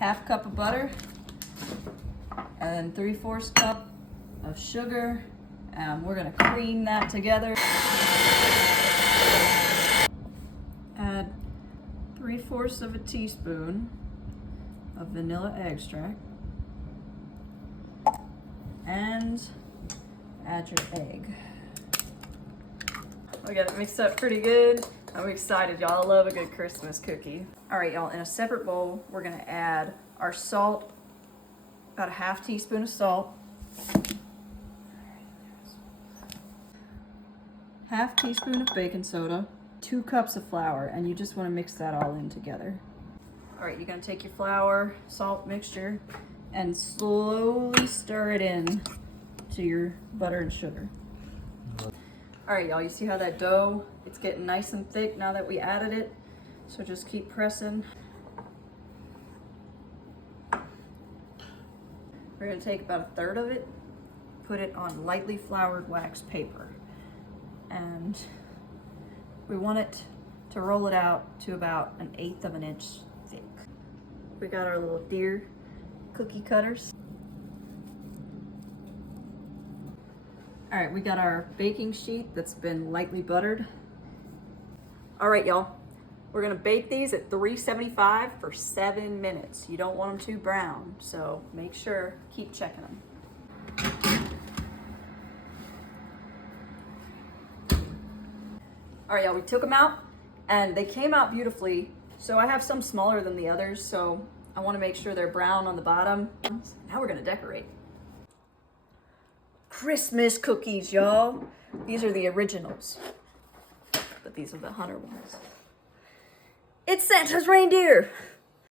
1/2 cup of butter, and 3/4 cup of sugar. And we're gonna cream that together. Add 3/4 of a teaspoon of vanilla extract. And add your egg. We got it mixed up pretty good. I'm excited, y'all. I love a good Christmas cookie. All right, y'all, in a separate bowl, we're gonna add our salt, about a 1/2 teaspoon of salt, 1/2 teaspoon of baking soda, 2 cups of flour, and you just wanna mix that all in together. All right, you're gonna take your flour, salt mixture, and slowly stir it in to your butter and sugar. All right, y'all, you see how that dough, it's getting nice and thick now that we added it. So just keep pressing. We're gonna take about 1/3 of it, put it on lightly floured wax paper. And we want it to roll it out to about 1/8 of an inch thick. We got our little deer cookie cutters. All right, we got our baking sheet that's been lightly buttered. All right, y'all, we're gonna bake these at 375 for 7 minutes. You don't want them too brown, so make sure, keep checking them. All right, y'all, we took them out and they came out beautifully. So I have some smaller than the others, so I wanna make sure they're brown on the bottom. Now we're gonna decorate. Christmas cookies, y'all. These are the originals, but these are the Hunter ones. It's Santa's reindeer.